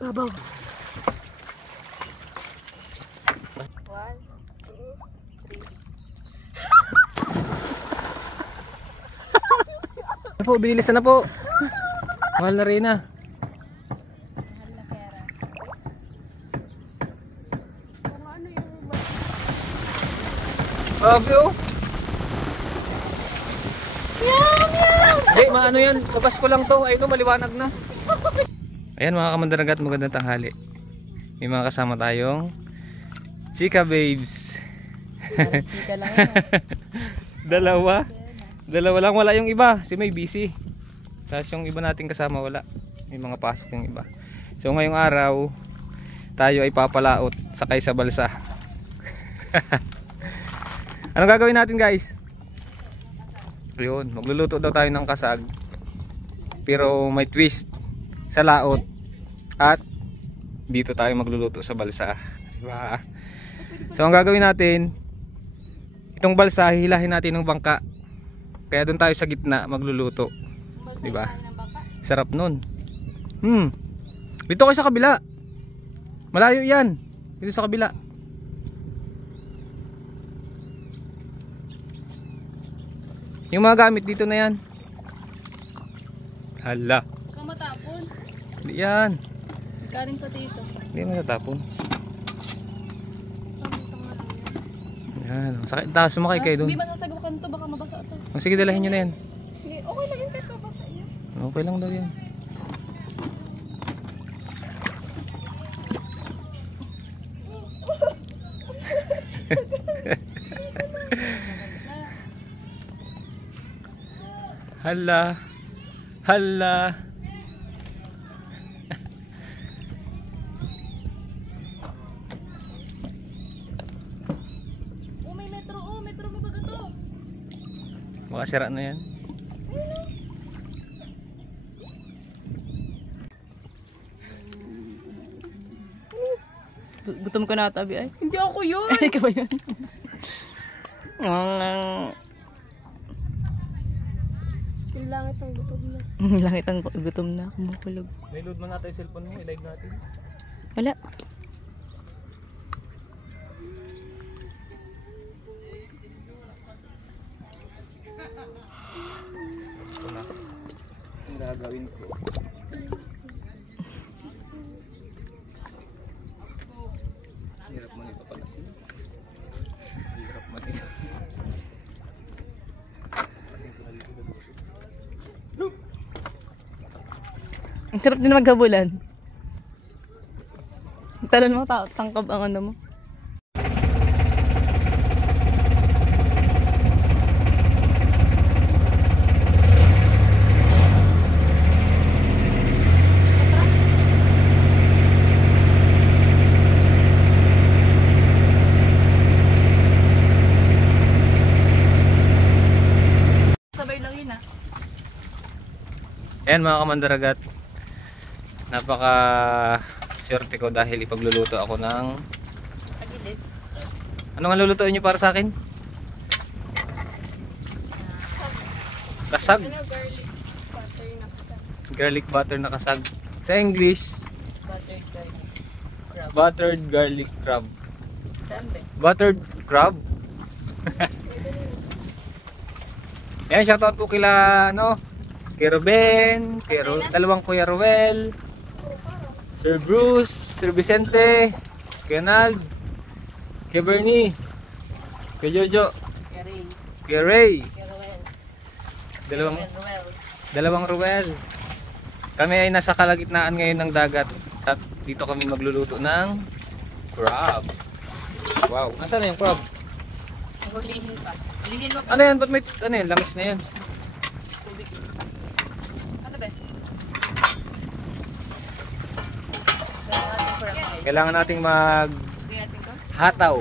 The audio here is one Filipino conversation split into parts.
Babaw. 1, 2, 3. Ano po, binilisan na po. Mahal na rin na. Abyo. Hey, maano yan? Sa Pasko lang to. Ayun, maliwanag na. Ayan mga kamandaragat, magandang tanghali. May mga kasama tayong chika babes. Chika lang yan. Dalawa lang, wala yung iba. Si May busy. Tapos yung iba nating kasama wala. May mga pasok yung iba. So ngayong araw tayo ay papalaot sakay sa balsa. Anong gagawin natin guys? Ayun, magluluto daw tayo ng kasag. Pero may twist sa laot. At dito tayo magluluto sa balsa. Diba? So ang gagawin natin, itong balsa hihilahin natin ng bangka. Kaya doon tayo sa gitna magluluto. Diba? Sarap nun. Dito kayo sa kabila. Malayo yan. Dito sa kabila. Yung mga gamit dito na yan. Hala. Huwag kang matapon. Hindi yan. Galing pa dito. Hindi matatapon. Yan. Sakit. Sumakay kayo Hindi doon. ba nasagawakan to? Baka mabasa ito. Sige, dalahin nyo na yan. Okay lang yun kahit mabasa niya. Okay lang daw yan. Hala. Hala. Oh, may metro. Oh, metro mo ba ito? Baka sira na yan. Gutom ka na tabi ay. Hindi ako yun. Ay, ikaw yan. Yung langit ang gutom na. Langit ang gutom na, kumukulog. May-load mo natin yung cellphone mo, i-live natin. Wala. Ito na. Ang gagawin ko. Hirap man ito pala siya. Hirap man ito. Ang sarap din maghabulan. Talon mo, tangkab ang ano mo. Sabay lang yun ah. Ayan mga kamandaragat, napaka swerte ko dahil ipagluluto ako ng Agilid. ano nga lulutuin nyo para sa akin? Kasag? Ano, garlic butter na kasama. Garlic butter na kasag. Sa English, Buttered garlic crab. buttered garlic crab. Saan ba? Buttered crab? Ayan, shoutout po kila ano, kay Ruben, dalawang Kuya Ruel, Sir Bruce, Sir Vicente, kay Nald, kay Bernie, kay Jojo, Gary. kay Ray, Ruel. dalawang Ruel. Kami ay nasa kalagitnaan ngayon ng dagat at dito kami magluluto ng crab. Wow, nasaan na yung crab? Hulihin pa. Hulihin mo pa. Ano yan? Ba't may ano yan? Langis na yan. Tubig. Ano ba? Kailangan nating maghataw.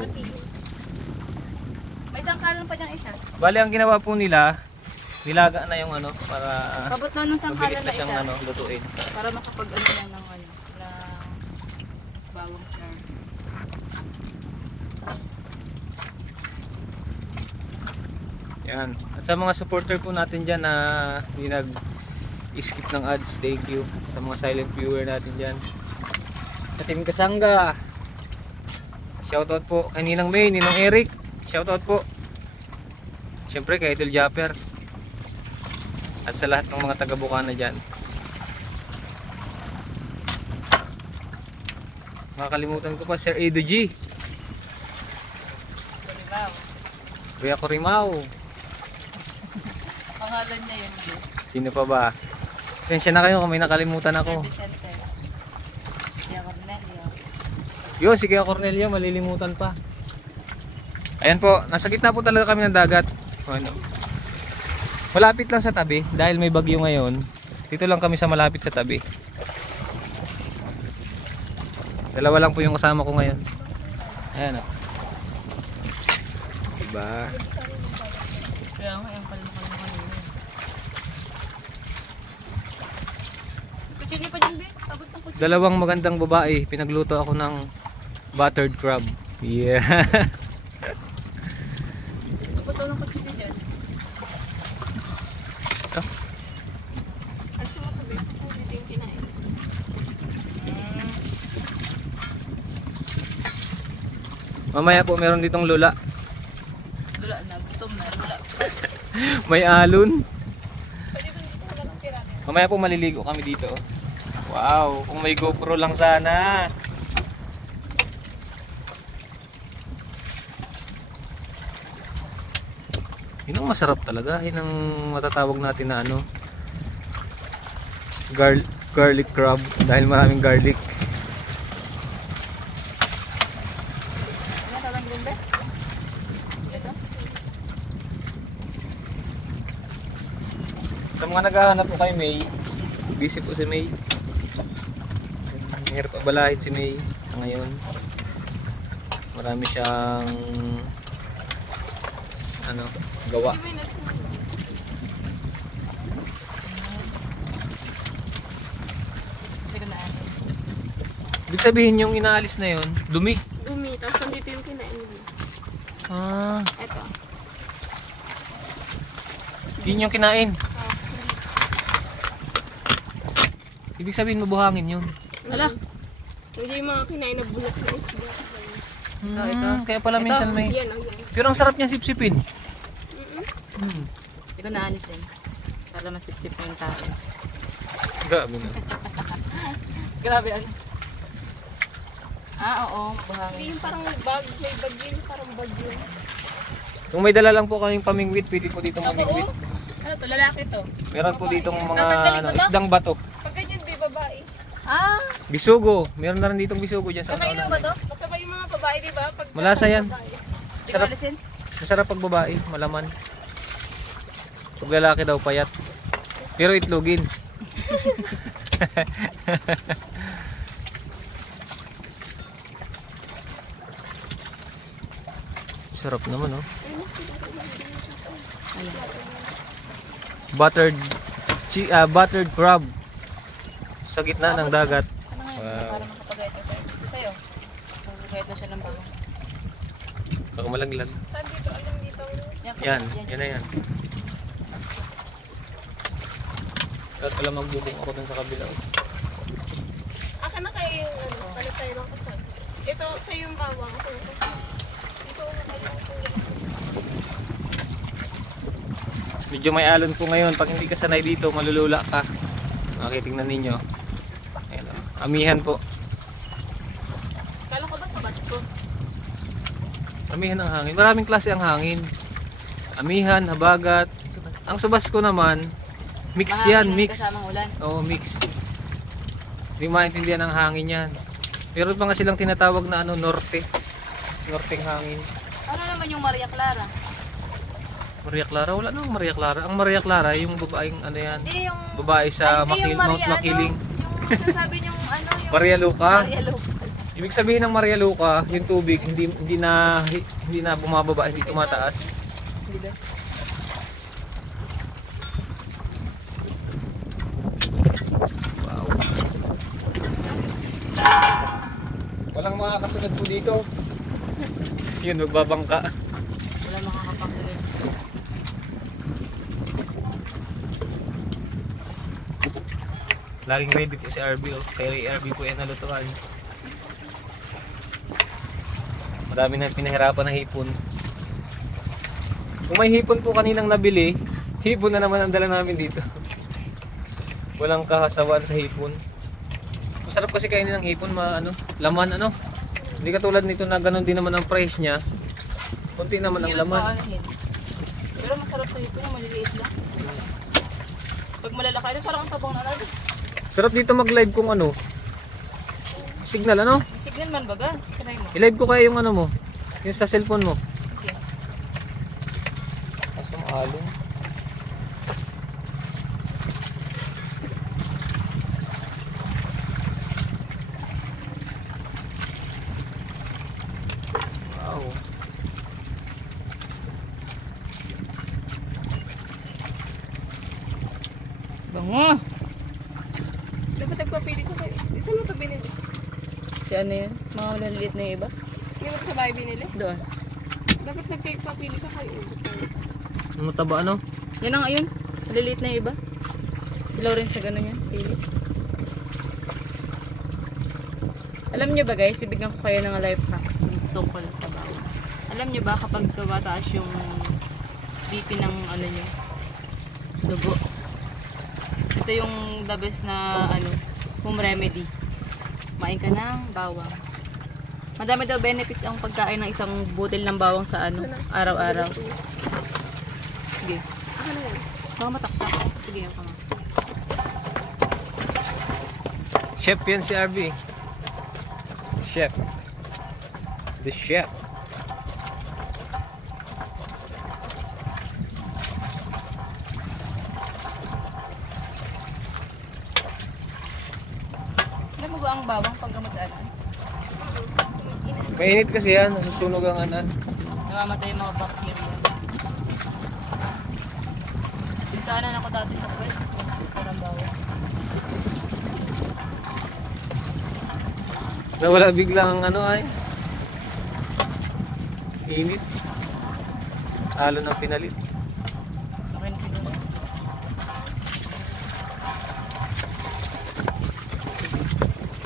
May isang kalan pa diyang isa. Bali ang ginawa po nila, nilaga na yung ano para Pabot na nung isang mabilis kalan na na siyang isa. ano, lutuin. Para makapag ano na ng ano. Na bawang sar. Yan. At sa mga supporter po natin dyan na hindi nag-skip ng ads, thank you. Sa mga silent viewer natin dyan. Sa Team Kasangga, shoutout po kay Ninang May, Ninong Eric, shoutout po. Siyempre kay Idol Japper. At sa lahat ng mga taga Bukana dyan. Makakalimutan ko pa, Sir Edo G. Kalimaw. Kuya Corimao. Pangalan niya yun. Sino pa ba? Pasensya na kayo kung may nakalimutan Sir ako. Vicente. Kuya Cornelio. Yun, si Kuya Cornelio, malilimutan pa. Ayan po, nasa gitna po talaga kami ng dagat. Ano? Malapit lang sa tabi, dahil may bagyo ngayon. Dito lang kami sa malapit sa tabi. Dalawa lang po yung kasama ko ngayon. Ayan o. Diba? Kaya nga, yung kalimutan mo kanina. Kutsili pa dyan, Bek. Abot ng kutsili. Dalawang magandang babae, pinagluto ako ng buttered crab. Yeah. Abot daw ng kutsili dyan. Alisin mo ito, Bek. Kasi hindi yung kinain. Mamaya po meron ditong lula. Lula na, gutom na, lula. May alon. Pwede ba dito wala ng pira? Mamaya po maliligo kami dito. Wow, kung may GoPro lang sana. Yun ang masarap talaga. Yun ang matatawag natin na ano, garlic crab, dahil maraming garlic. Ano tawag din, Bek? Ito? Sa mga naghahanap po kay May, busy po si May. Mahirap abalahin si May sa ngayon. Marami siyang ano, gawa. May nasa. Kasi ko na ano. Ibig sabihin yung inaalis na yun, dumi. Dumi, tapos nandito yung kinain mo. Ah, Ito. yun yung kinain. Ibig sabihin mabuhangin yun. Wala. Hindi yung mga kinain na bulak na isda. Ito. Kaya pala minsan may... Yan, oh, yan. Pero ang sarap niya sipsipin. Hindi ko naalis eh. Para masipsip na yung tao. Grabe na. Grabe ano. Oo, buhangin. Yung parang bag, may bag yun, parang bag yun. Kung may dala lang po kaming pamingwit, pwede po dito mamingwit. Ano to, lalaki to? Meron po ditong mga Tatanggalin ano, ko to? isdang bato. Pag ganyan, may babae. Ah, Bisugo. Meron na rin ditong bisugo dyan sa kakainin unahan. ba to? Magkaba yung mga babae, di ba? Pag Malasa yan. babae. Di ko Sarap. alisin? Masarap pag babae, malaman. Pag lalaki daw payat. Pero itlogin. Sarap naman, oh. Buttered crab sa gitna ng dagat. Ano nga yun? Wow. Para makapagayat na sa'yo. Ito sa'yo. Makapagayat na siya ng bawang. Baka malaglag. Saan dito? Alam dito. Yan na yan. Dapat pala magbubong ako dun sa kabila. Aka na kayo yung ano, palit tayo ng kasal. Ito, sa yung bawang. Ito yung kasal. Ito, Medyo may alon po ngayon. Pag hindi ka sanay dito, malulula ka. Makitingnan ninyo. Ayan, oh. Amihan po. Kala ko ba sa basko? Amihan ang hangin. Maraming klase ang hangin. Amihan, habagat. Ang subasko naman, mix yan, Mahangin mix. kasamang ulan. Oo, mix. Hindi maintindihan ang hangin yan. Meron pa nga silang tinatawag na ano, norte. Norteng hangin. Ano naman yung Maria Clara? Maria Clara, wala namang Maria Clara. Ang Maria Clara, yung babaeng ano yan, Hindi yung... babae sa Ay, hindi yung Mount Maria, Makiling. Ano, yung sinasabi niyong ano, yung... Maria Luca. Maria Luca. Ibig sabihin ng Maria Luca, yung tubig hindi na bumababa, hindi tumataas. Hindi ba? Wow. Walang makakasunod po dito. Yun, magbabangka. Wala makakapakilig. Laging ready po si RB. Oh. Kay RB po yan nalutuan. Madami na pinahirapan na hipon. Kung may hipon po kaninang nabili, hipon na naman ang dala namin dito. Walang kahasawan sa hipon. Masarap kasi kainin ng hipon, laman ano. Hindi katulad nito na ganun din naman ang price niya. Kunti naman ang laman. Pero masarap sa ito yung maliliit lang. Pag malalaki na parang ang tabang na natin. Sarap dito mag-live kung signal ano? May signal man baga. Try mo. I-live ko kaya yung mo. Yung sa cellphone mo. Okay. Asang alon. Wow. Bango. Dapat nagpapili ko kayo. Isa mo ito binili. Si ano yun? Mga maliliit na yung iba? Hindi mo sa bahay binili. Doon. Dapat nagpapili ka kayo. Ang mataba ano? Yan ang ayun. Maliliit na yung iba. Si Lawrence na gano'n yan. Pili. Alam nyo ba guys, bibigyan ko kayo ng life hacks tungkol sa bawang. Alam nyo ba kapag tumataas yung BP ng ano nyo, dugo. Ito yung the best na home remedy. Kumain ka ng bawang. Madami daw benefits ang pagkain ng isang butil ng bawang sa araw-araw. Sige. Ano yan? Baka mataktak. Sige, ako nga. Chef yan si RB. Chef. The chef. Alam mo ba ang bawang panggamot sa ano? Mainit kasi yan. Nasusunog ang Namamatay yung mga bacteria. Pagkaanan ako dati sa kwet. Mas ko ng bawang. Nawala biglang ay. Init. Alon ang pinalit. Okay na siguro.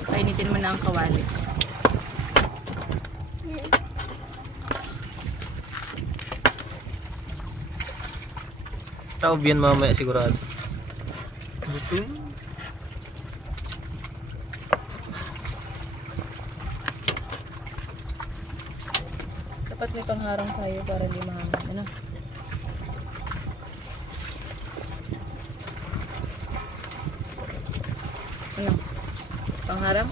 Painitin mo na ang kawali. Taob yan mamaya sigurado. Buto. Dapat may pangharang tayo para hindi mahangin. Ano? Ano? Pangharang?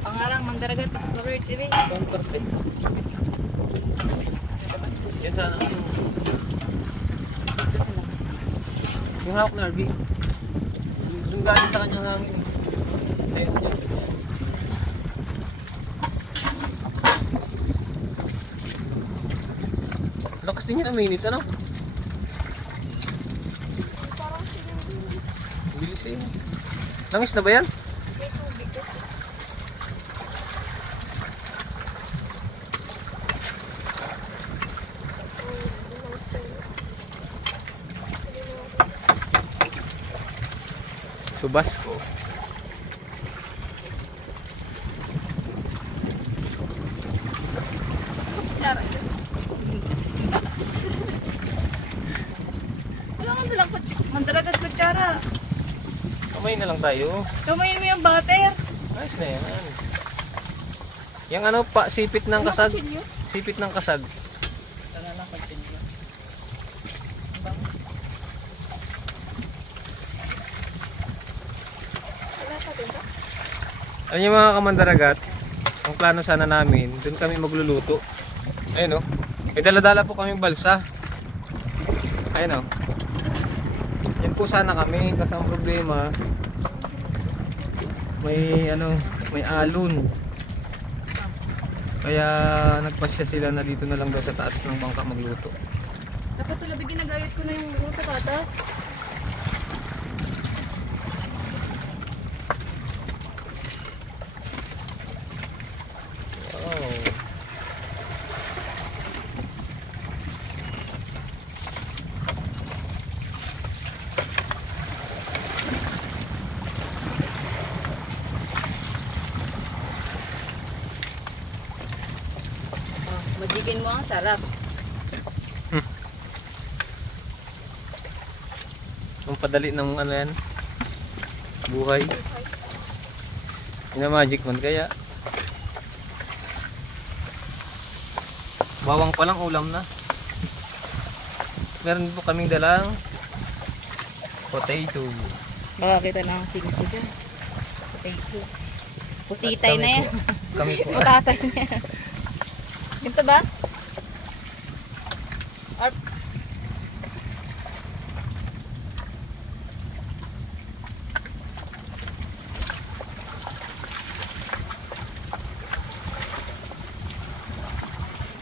Pangharang, Mandaragat, Explorer TV. Perfect. Yan sana. Yung hawak na RB. Yung galing sa kanyang hangin. Ayun yan. Lakas din yan ang minute, ano? Bilis eh. Langis na ba yan? Subas ko. Kailangan dalang Mandaragat kutsara. Kamay na lang tayo. Kamayin mo yung butter. Ayos na yan. Yung sipit ng kasag. Sipit ng kasag. Sana lang continue. Alam niyo mga kamandaragat, ang plano sana namin, doon kami magluluto. Ayun o. May dala-dala po kaming balsa. Ayun o. Yan po sana kami, kasi ang problema, may alon. Kaya nagpasya sila na dito na lang daw sa taas ng bangka magluto. Dapat tulad ginagayat ko na yung luto patas. Oh. Tikin mo, ang sarap. Ang padali ng ano yan. Buhay. Ina magic man kaya. Bawang pa lang ulam na. Meron po kaming dalang potato. Makakita na ang singko dyan. Potato. Putitay na yan. Kami po. Putatay na yan. Ito ba? Or...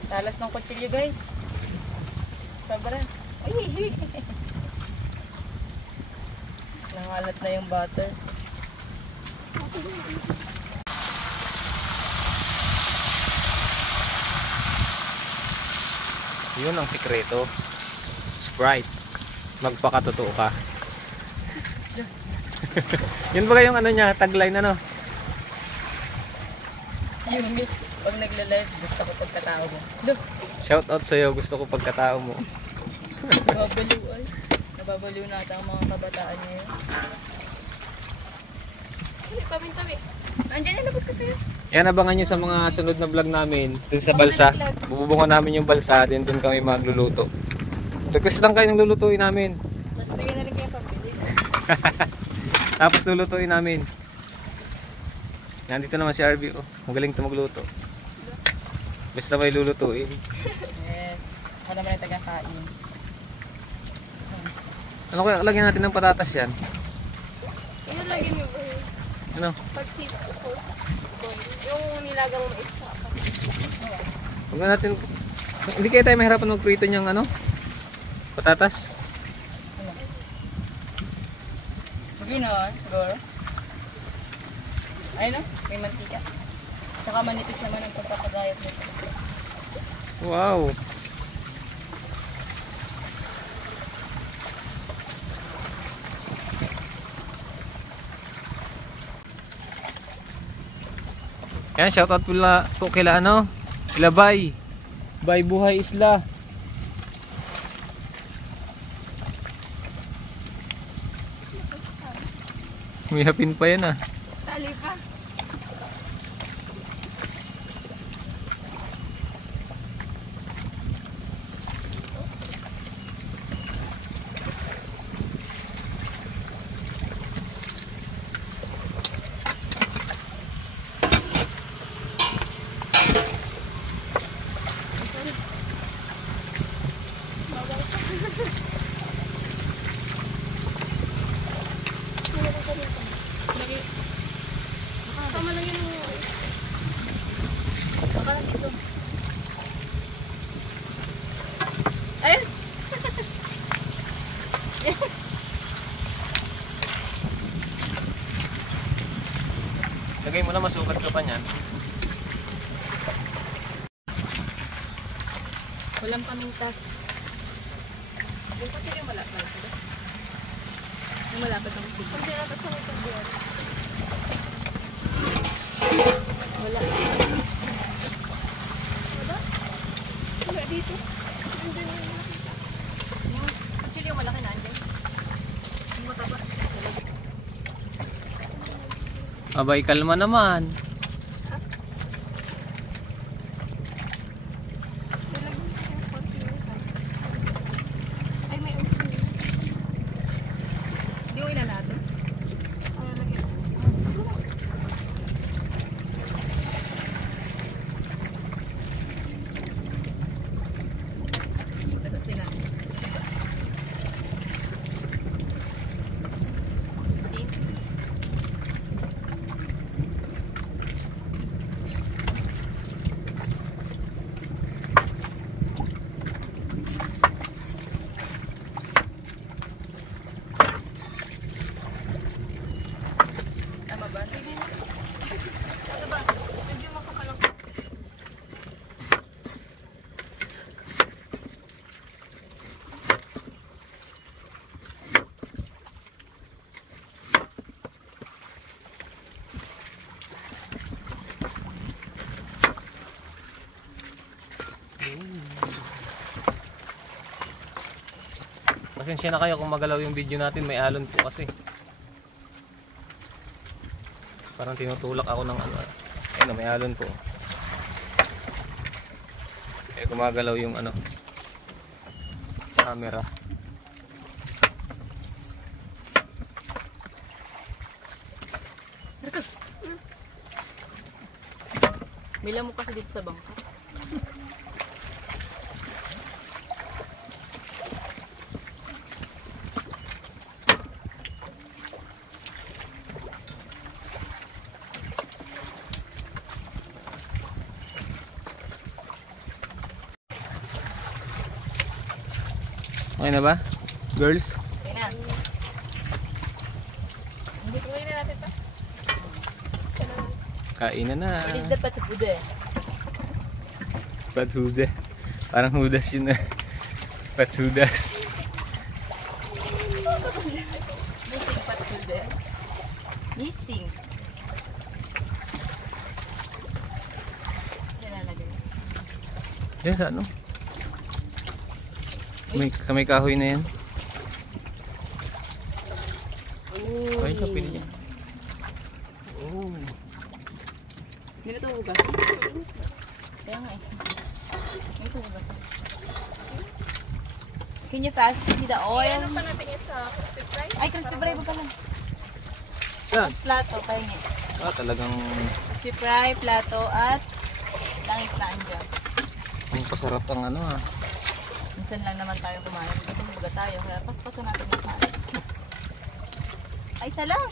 Talas ng kutsilyo guys. Sobra. Ay! Nangalat na yung butter. Yun ang sikreto. Sprite. Magpakatotoo ka. Yun ba yung ano niya, tagline ano? Yung pag nagla-live, gusto ko pagkatao mo. Look, Shout out sa'yo, gusto ko pagkatao mo. nababaliw ay. Nababaliw natin ang mga kabataan ngayon. Hindi, pamintabi. Andiyan yung labot ko sa'yo. Yan, abangan nyo sa mga sunod na vlog namin. Dun sa balsa. Bububungan namin yung balsa. Din dun kami magluluto. Request lang kayo ng lulutuin namin. Tapos bigyan na rin kayo pambili. Tapos lulutuin namin. Nandito naman si RB. Oh, magaling ito magluto. Basta may lulutuin. Yes. Ako naman yung taga-kain. Ano kaya lagyan natin ng patatas yan? Ilalagyan mo ba yun? Ano? Pag seed ko. Yung nilagang mais sa Huwag na natin. Hindi kaya tayo mahirapan magprito niyang ano? Patatas. Sabi na, siguro. Ayun na, may mantika. Saka manipis naman ang pagkakagayat nito. Wow. Yan, shoutout po kila ano? Kila Bay. Bay Buhay Isla. May hapin pa yan ah. tali pa. Sama lang yun mo. Baka lang dito. Ayun! Lagay mo na, masukat ka pa niyan. Walang pamintas. Yung pati yung malapit. Yung malapit ang pito. Hindi na sa mga tabihan. Wala. Diba? Wala dito. Andun yung nakita. Actually yung malaki na andyan. Yung mataba. Abay, kalma naman. Ay, may uso. Hindi ko inalato. Ay, lagyan. Basta sila. See? Tama ba? Ito ba? Medyo makakalak. Pasensya na kayo kung magalaw yung video natin, may alon po kasi. Parang tinutulak ako ng ano. Ayun, may alon po. Kaya gumagalaw yung ano, camera. Bila mo kasi dito sa bangka. Okay na ba? Girls? Okay na. Tuloy na natin pa. Kain na. What is the patubude? Pathuda. Parang hudas yun na. Pathudas. Missing patubude. Missing. Nilalagay. Diyan sa ano? Sa may kahoy na yan. Ay, sa pili niya. Oh. Hindi na ito hugas. Kaya nga eh. Hindi ito hugas. Can you fast me the oil? Ano pa natin yun sa crispy fry? Ay, crispy fry pa pala. Yan. Tapos plato, kaya nga. Ah, talagang Crispy fry, plato, at langis na andyan. ang pasarap ang ano ah. Minsan lang naman tayo kumain. Gutom baga tayo. Kaya paspasan natin yung kain. Ay, isa lang.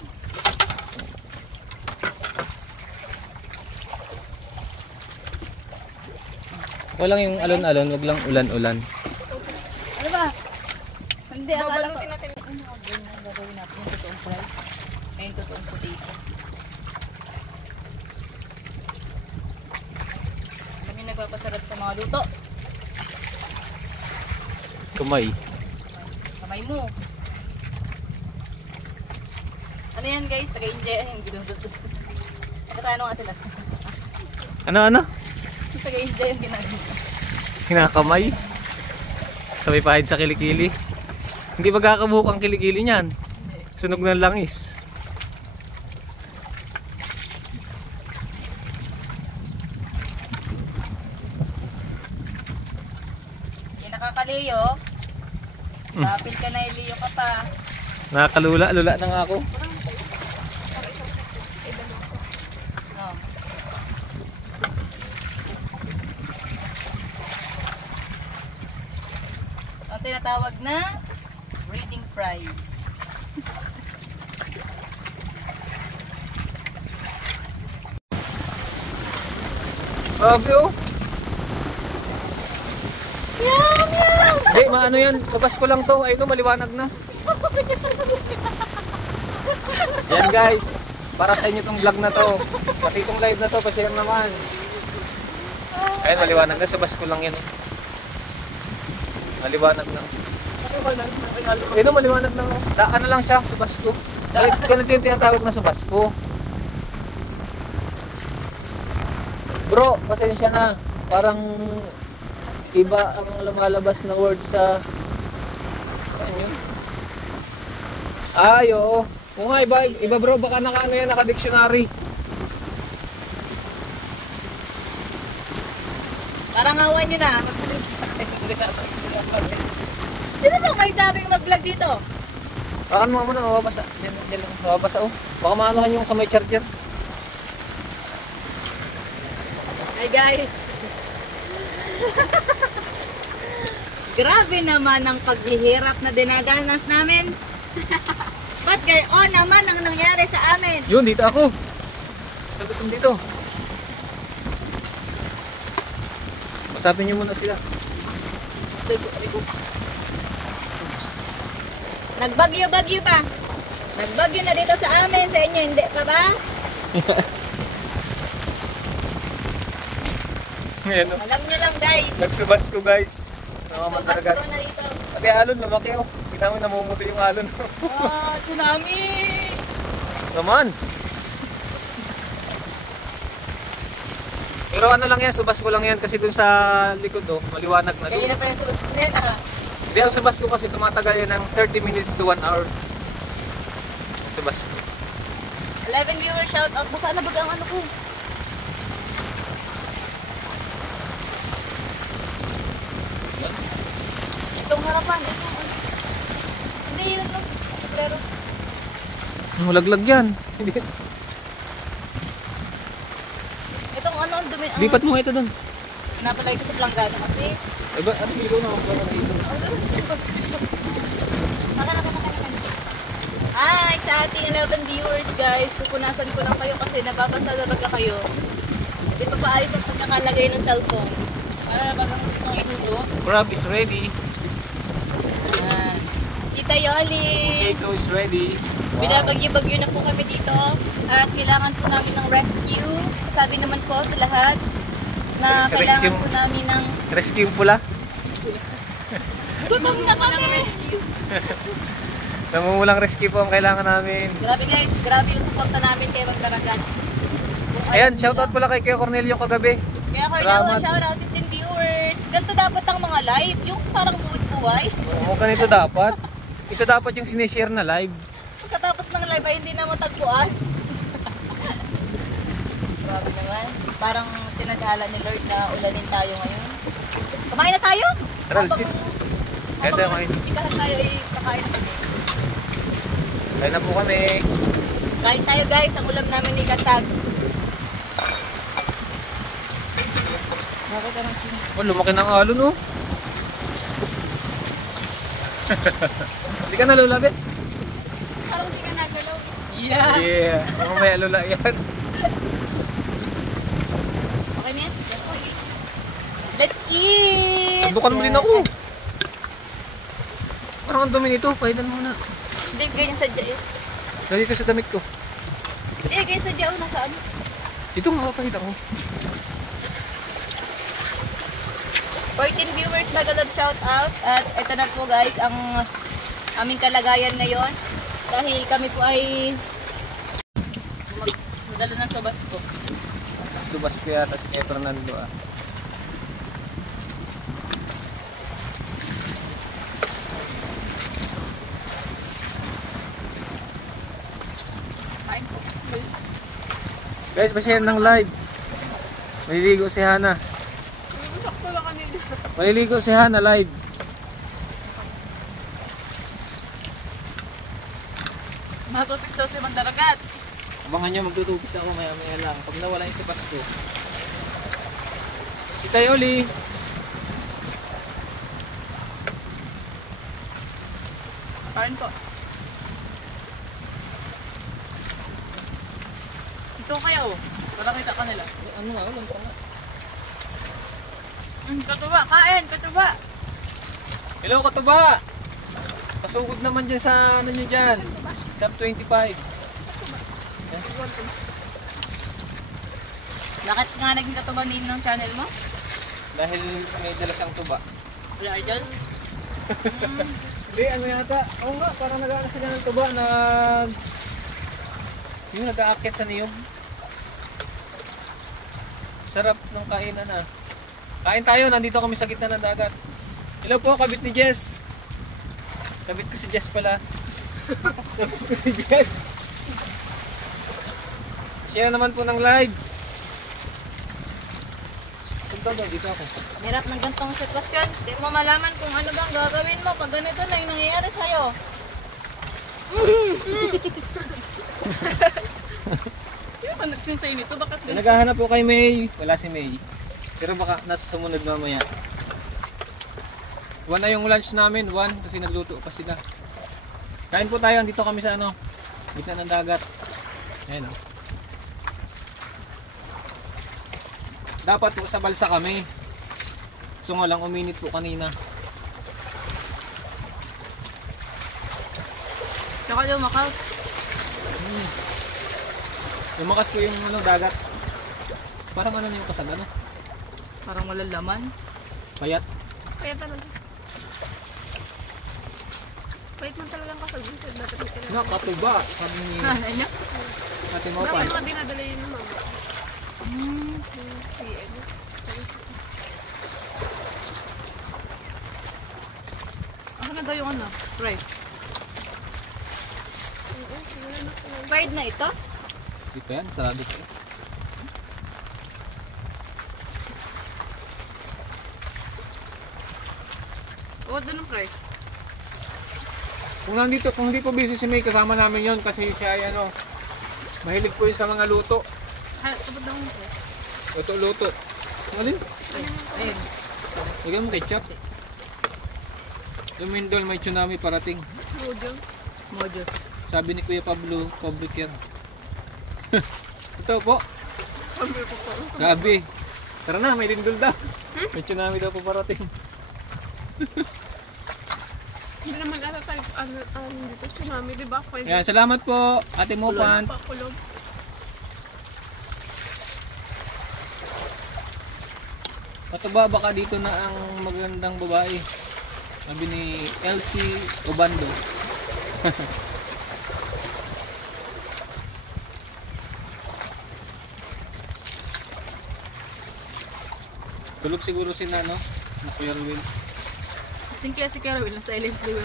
Walang yung alon-alon, wag lang ulan-ulan. Ano ba? Hindi, akala ko. Babalutin natin. Ano ang gagawin natin? Yung totoong price. Ay, yung totoong potato. Kami nagpapasarap sa mga luto. Kamay. Kamay mo. Ano yan guys? Taga-enjoy. Ano yung gudong-duto? Nakatano nga sila. Ano? Taga-enjoy yung ginagawa. Kinakamay. Sabay pahid sa kilikili. Hindi magkakabuhok ang kilikili niyan. Sunog ng langis. Yung nakakaliyo. Kapil ka na iliyo ka pa. Nakakalula-lula na nga ako. Oh. Ang tinatawag na breeding fries. Grabe oh. Hindi, maano yan. Sa Pasko lang to. Ayun, maliwanag na. Yan guys. Para sa inyo tong vlog na to. Pati itong live na to. Pasayang naman. Ayun, maliwanag na. Sa Pasko lang yan. Maliwanag na. Ayun, maliwanag na. Ano lang siya. Sa Pasko. Ganito yung tinatawag na sa Pasko. Bro, pasensya na. Parang iba ang lumalabas na word sa ano yun? Ay, oo. Oo nga, iba bro, baka naka-ano yan, naka-dictionary. Parang awan nyo na. Sino bang may sabing mag-vlog dito? Baka naman muna, mababasa. Diyan lang, mababasa oh. Baka maanohan yung sa may charger. Hi guys! Grabe naman ang paghihirap na dinadanas namin. Ba't gayon naman ang nangyari sa amin? Yun, dito ako. Sabi dito. Masapin niyo muna sila. Nagbagyo-bagyo pa. Nagbagyo na dito sa amin. Sa inyo, hindi pa ba? Ayan oh. Alam nyo lang guys. Nagsubas ko guys. Namamataragat. Subasto na dito. Pati alon, lumaki oh. Kita mo namumuti yung alon. Ah, tsunami! Naman. Pero ano lang yan, subas ko lang yan kasi dun sa likod oh, maliwanag na Kaya doon. na pa yung subasto na yan ah. Hindi, ang subas ko kasi tumatagal yan ng 30 minutes to 1 hour. Subas ko. 11 viewers shout out. Basta na baga ang ano ko. Itong harapan. Ito. Hindi, yun lang. Pero, Laglag yan. itong ano, ang dumi. Lipat mo ito doon. Pinapalay ko sa planggana kasi. Ay ba, ano ikaw na magpapala dito? Hi sa ating 11 viewers guys. Pupunasan ko lang kayo kasi nababasa na baga kayo. Di pa paayos ang pagkakalagay ng cellphone. Para bagang gusto nyo itulog. Crab is ready. Ayan. Tita Yoli. Potato is ready. Binabagyo-bagyo na po kami dito. At kailangan po namin ng rescue. Sabi naman po sa lahat na Rescue. kailangan po namin ng Rescue yung pula. gutom na kami. Namumulang rescue po ang kailangan namin. Grabe guys, grabe yung suporta namin kay Magdaragan. Ayan, shoutout pala kay Kuya Cornelio kagabi. Kaya Salamat. Cornelio, shoutout 15 viewers. Ganito dapat ang mga live, yung parang buhay-buhay. Oo, ganito dapat. Ito dapat yung sinishare na live. Pagkatapos ng live ay hindi na matagpuan. Grabe naman. Parang tinadhala ni Lord na ulanin tayo ngayon. Kumain na tayo? Tara, let's eat. Kaya tayo kumain. Chikahan tayo ay kakain na kami. Kaya na po kami. Kain tayo guys, ang ulam namin ni Katag. Bakit anong sino? Oh, lumaki ng alon, no? Hindi ka nalulabit? Parang hindi ka nagalaw. Yeah. Mamaya lula yan. Okay na yan? Let's eat! Bukan mo din ako. Parang ang dumi nito. Pahidan muna. Hindi, ganyan sadya eh. Lagi ko sa damit ko. Hindi, ganyan sadya oh, nasaan? Ito nga, pahidan ko. 14 viewers nagalab shout out. At ito na po guys, ang aming kalagayan ngayon. Dahil kami po ay magdala ng sabas ko. Subas ko yata si Kuya Fernando, ah. Kain ko. Guys, pa-share ng live. Maliligo si Hana. Maliligo si Hana live. Matutix daw si Mandaragat. Abangan nyo, magtutubis ako maya-maya lang. Pag nawala yung si Pasko. Si Tayoli. Kain po. Ito kaya oh. Para kita ka nila. Ano nga, walang tanga. Katuba, kain, katuba. Hello, Katuba! Pasugod naman dyan sa ano nyo dyan. Sub 25. Bakit nga naging katuba name ng channel mo? Dahil may dala siyang tuba. Kuya Arjel? Hindi, ano yata? Oo nga, parang nag-aano sila ng tuba na yung nag-aakyat sa niyog. Sarap ng kainan, ah. Kain tayo, nandito kami sa gitna ng dagat. Hello po, kabit ni Jess. Kabit ko si Jess pala. Kabit ko si Jess. Share naman po ng live. Punta ba, dito ako. Hirap ng gantong sitwasyon. Hindi mo malaman kung ano bang gagawin mo pag ganito na yung nangyayari sa'yo. Yung pa nagsinsay nito, bakit Naghahanap po kay May. Wala si May. Pero baka nasa sumunod mamaya. 1 na yung lunch namin. 1 kasi nagluto pa sila. Kain po tayo. Andito kami sa ano. Gitna ng dagat. Ayan o. Dapat po sa balsa kami. So nga lang uminit po kanina. Tsaka lumakas. Lumakas po yung ano, dagat. Parang ano yung kasag ano? Parang walang laman. Payat. Kaya talaga. Wait mo talagang kasagin sa dapat mo talaga. Nakatuba. Sabi ni Ano niya? Ate Baka Mopay. yung mga dinadala yun ng mama. Si ano. talaga yung ano, fried. Fried na ito? Dito yan, sarado ko. O, doon ang price. Kung hindi po busy si May, kasama namin yon kasi siya ay ano, mahilig po yun sa mga luto. Ha, sabad daw ang price. Ito luto. Alin? Ayun. Lagyan mo ketchup. Yung Mindol, may tsunami parating. Mojos. Sabi ni Kuya Pablo, public yan. Ito po. Grabe. Tara na, may lindol daw. May tsunami daw po parating. Hindi naman ata tayo, dito, tsunami, di ba? Pwede Yan, salamat po, Ate Mopan. pa kulog. Pataba baka dito na ang magandang babae. Sabi ni Elsie Obando. Tulog siguro si Nano, na Kuya Ruel. Kasing kaya si Carol, nasa silent viewer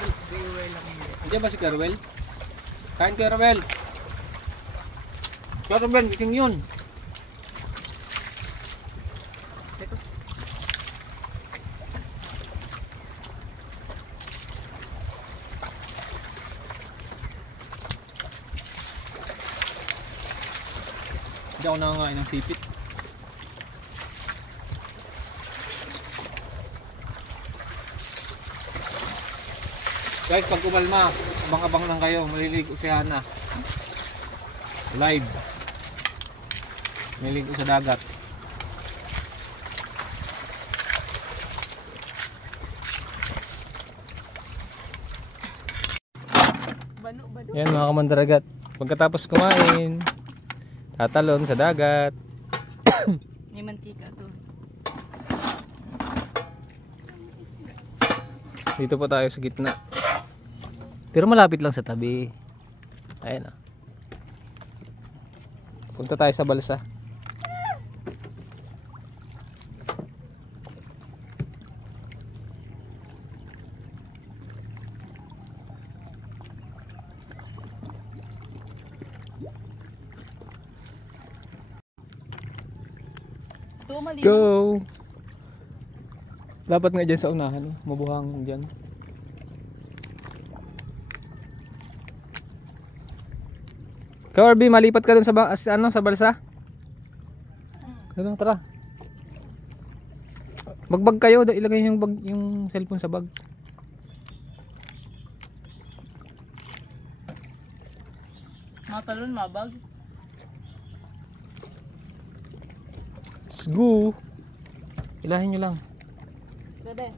lang yun. Nandiyan ba si Carwell? Kain Kuya Ruel. Kuya Ruel, gising yun. Teka. Hindi ako nakakain ng sipit. Guys, pag umalma, abang-abang lang kayo, maliligo si Hana. Live. Maliligo sa dagat. Yan mga kamandaragat. Pagkatapos kumain, tatalon sa dagat. May mantika to. Dito po tayo sa gitna. Pero malapit lang sa tabi. Ayan ah. Punta tayo sa balsa. Let's go! Dapat nga dyan sa unahan, mabuhang dyan. Ikaw, Arby, malipat ka dun sa, sa balsa? Doon, tara. Magbag kayo, ilagay yung, yung cellphone sa bag. Matalon, mabag. Let's go! Ilahin nyo lang. Bebe.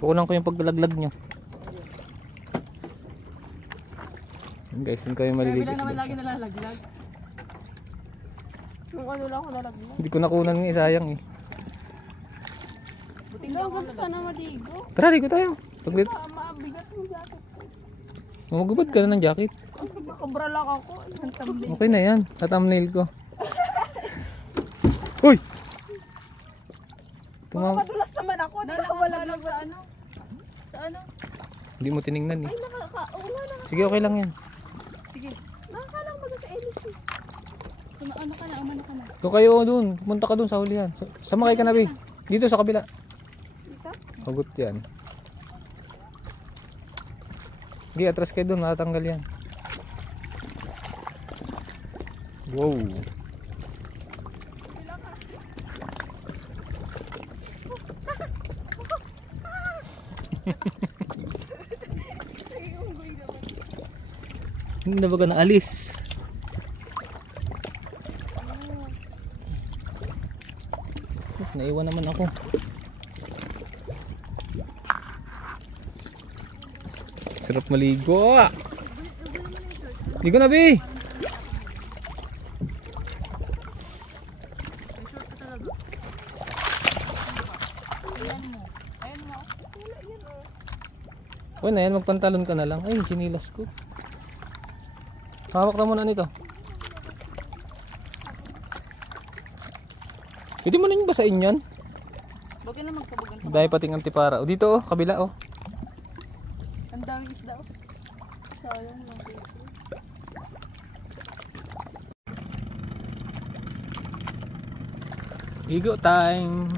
Kukunan ko yung paglalaglag nyo. Yan guys, hindi kayo maliligo sa naman balsa. lagi nalalaglag. Yung ano lang ako nalaglag. Hindi ko nakunan nga, sayang eh. Buti hindi ako Hanggang sana maligo. Tara, ligo tayo. Paglit. Mabigat yung jacket. Magubad ka na ng jacket. Nakabra lang ako. Ang tamli. Okay na yan. Thumbnail ko. Uy! Madulas naman ako. Wala lang sa ano? Sa ano? Hindi mo tiningnan eh. Ay, wala na. Sige, okay lang yan. Sige. Nakakalang mag sa LC. Ano ka na? Umano ka na. Doon kayo doon. Pumunta ka doon sa hulihan. Sumakay ka na, Bi. Dito sa kabila. Dito? Hugot yan. Sige, atras kayo doon. Matatanggal yan. Wow. Hindi na baga naalis. Naiwan naman ako. Sarap maligo. Ligo na, Bi. Okay na yan, magpantalon ka na lang. Ay, sinilas ko. Hawak na muna nito. Pwede mo na yung basain yan. Bagay na magpabagan. Dahil pating antipara. O dito oh, kabila oh. daming isda. Sayang lang. Ligo time.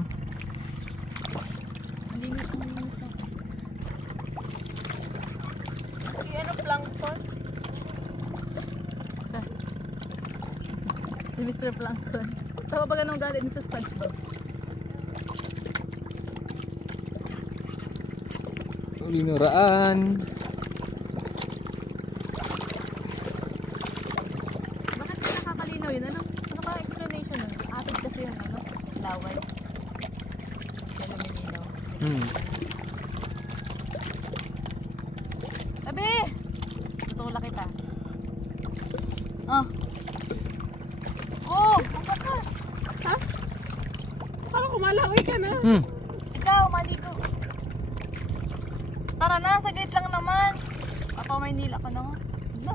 Si ano, plankton? Si Mr. Plankton. Sama ba ganun galing sa SpongeBob? Linuraan. Bakit hindi nakakalinaw yun? Ano ka explanation nun? Acid kasi yung laway. Kaya luminaw. Tabi! Tutulak kita. Oh! Oh! Asa ka? Parang kumalawi ka na. Ikaw, maligo. Tara na, saglit lang naman. Papa, Maynila ka na nga. No.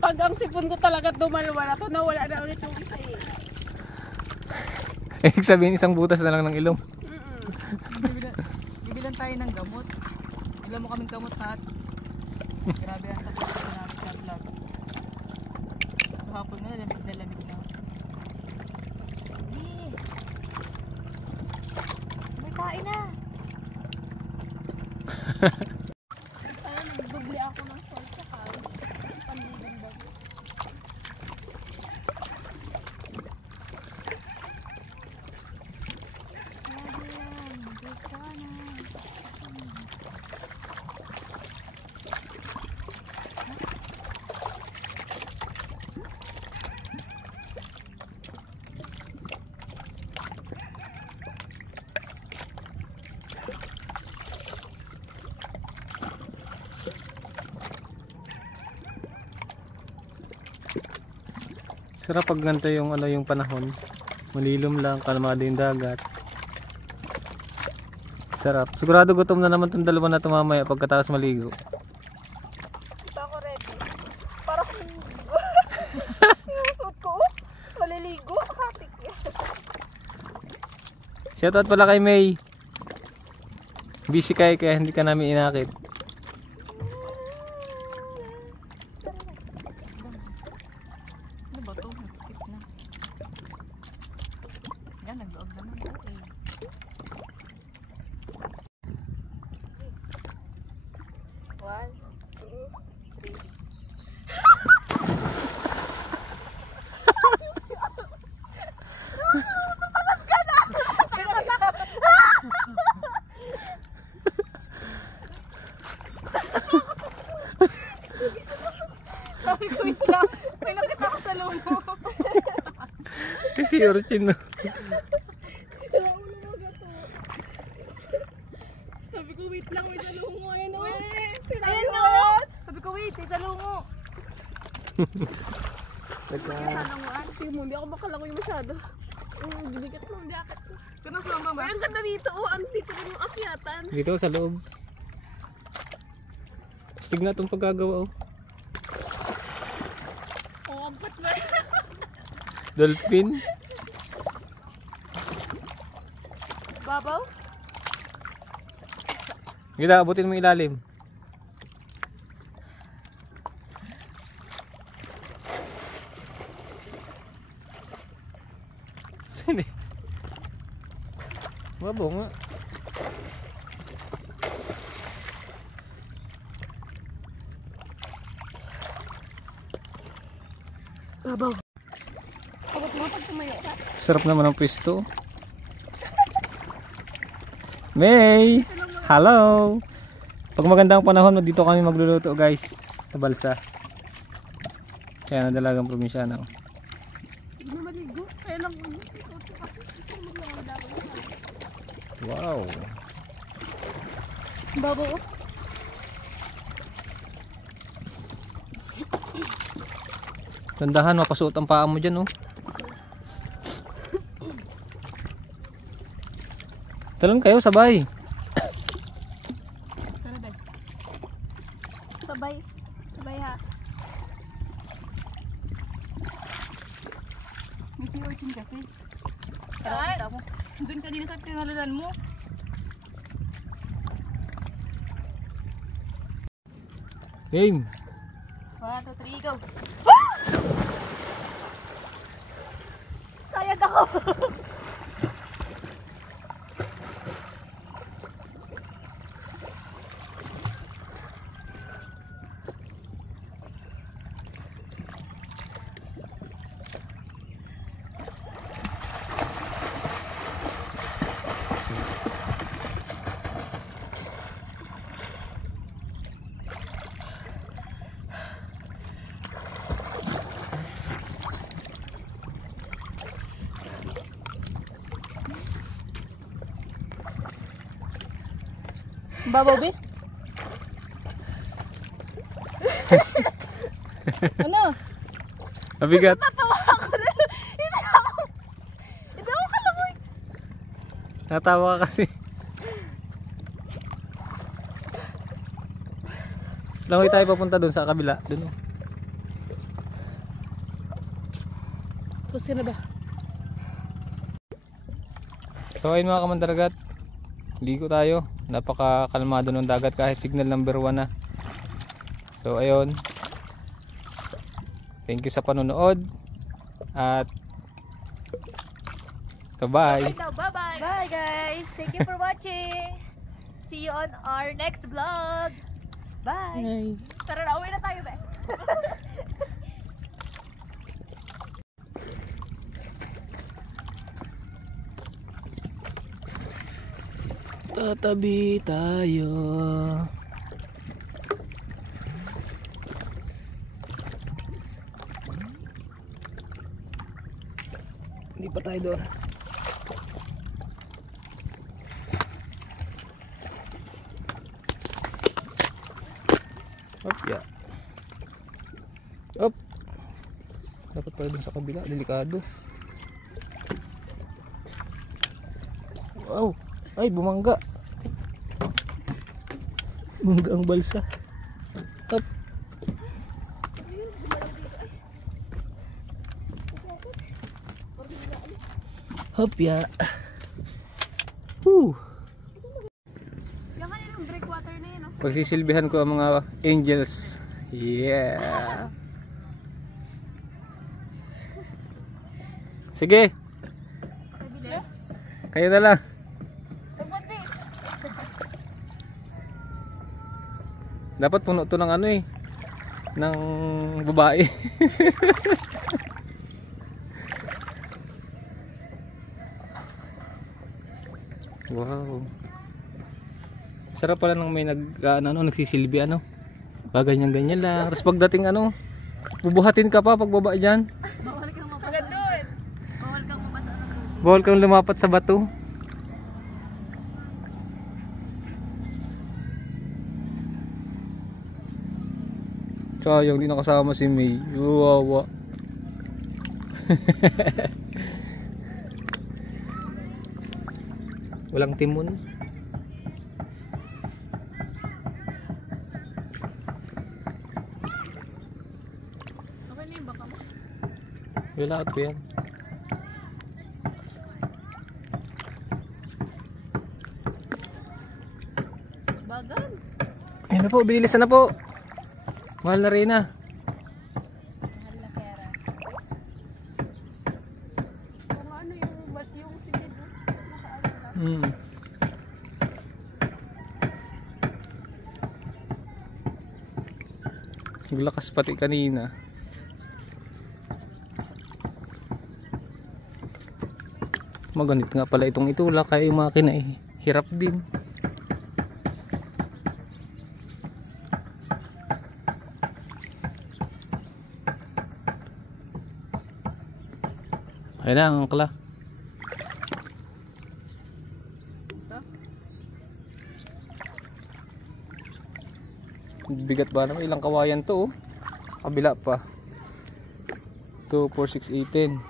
Pag ang sipon ko talaga dumalwa na to, nawala na ulit yung isa eh. Ibig sabihin isang butas na lang ng ilong. Bibilan tayo ng gamot. Bilan mo kaming gamot ha. Grabe ang sakit na namin sa vlog. Kahapon na, lamig na lamig na. Sige. May kain na. Kaya nagdubli ako ng salt sa kain. Panligong bago. Sarap pag ganito yung yung panahon. Malilom lang, kalmado yung dagat. Sarap. Sigurado gutom na naman tong dalawa na tumamaya pagkatapos maligo. Ito ako ready. Parang yung suit ko, mas maliligo. Hatik yan. Shoutout pala kay May. Busy kaya hindi ka namin inakit. Ano ba ito? Nag-skip na. Yan, nag-log naman. Okay. One, two, three. Sabi ko, wait lang. May nakita ko sa lumo. Kasi urchin no. Sila ulo mo gato. Sabi ko, wait lang, may salungo. Ayan o. Ayan o. Sabi ko, wait, may sa lumo. Salanguan. Tingnan mo, hindi ako makalangoy masyado. Bibigat mo ang jacket ko. Kano saan ba ba? Ay, ang ganda dito. Ang dito rin yung akyatan. Dito sa loob. Stig na itong paggagawa oh. Oh, ang pat ba? Dolphin. Babaw? Gila, abutin mo ilalim. Hindi. Mabaw nga. Babaw. Abot mo pag tumayo ka. Sarap naman ang pwesto. May! Hello! Pag magandang panahon, dito kami magluluto guys. Sa balsa. Kaya nadalagang probinsyano. Hindi mo maligo. Kaya lang ulo. Wow! Babaw. Tandahan, mapasuot ang paa mo dyan oh. Talon kayo, sabay. Sabay. Sabay ha. May sea urchin kasi. Kita mo. Doon kanina sa tinalulan mo. Game. 1, 2, 3, go. Sayad ako. Babaw, be? Ano? Mabigat. Natawa ako na. Hindi ako kalamoy. Natawa ka kasi. Langoy tayo papunta doon sa kabila. Doon. Pusi na ba? So ayun mga kamandaragat, ligo tayo. Napakakalmado ng dagat kahit signal number 1 na. So ayun, thank you sa panonood at bye. Bye-bye. Bye guys. Thank you for watching. See you on our next vlog. Bye. Tara na, uwi na tayo, be. Tatabi tayo. Hindi pa tayo doon. Op, ya. Op. Dapat pala dun sa kabila, delikado. Wow. Ay, bumangga. Bumangga ang balsa. Up. Hop ya. Woo. Yung kaninang breakwater na yun. Pagsisilbihan ko ang mga angels. Yeah. Sige. Kayo na lang. Dapat puno to ng ano eh, ng babae. Wow. Sarap pala nang may nagsisilbi ano. Ganyan ganyan lang. Tapos pagdating ano, bubuhatin ka pa pagbaba diyan. Bawal kang mapasa. Agad doon. Bawal kang mapasa ng tubig. Bawal kang lumapat sa bato. Sayang, di nakasama si May. Wawa. Walang timon. Okay na yung baka mo. Wala ito yan. Bagal. Ayun na po, bilisan na po. Mahal na rin na. Mahal na pera. Kung ano yung silid. Lakas pati kanina. Maganit nga pala itong itulak kaya yung makina eh. Hirap din. Ayun na ang angkla. Bigat ba naman, ilang kawayan to oh. Kabila pa 2, 4, 6, 18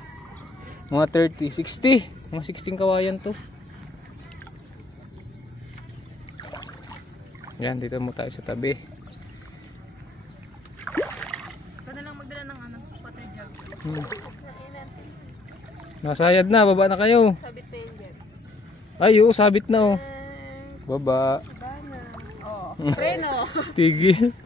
mga 30, 60 mga 16 kawayan to. Yan, dito mo tayo sa tabi. Ito na lang magdala ng ano, water jug. Nasayad na, baba na kayo. Sabit na yun dyan. Ay, oo, sabit na oh. Baba. Oh, preno. Tigil.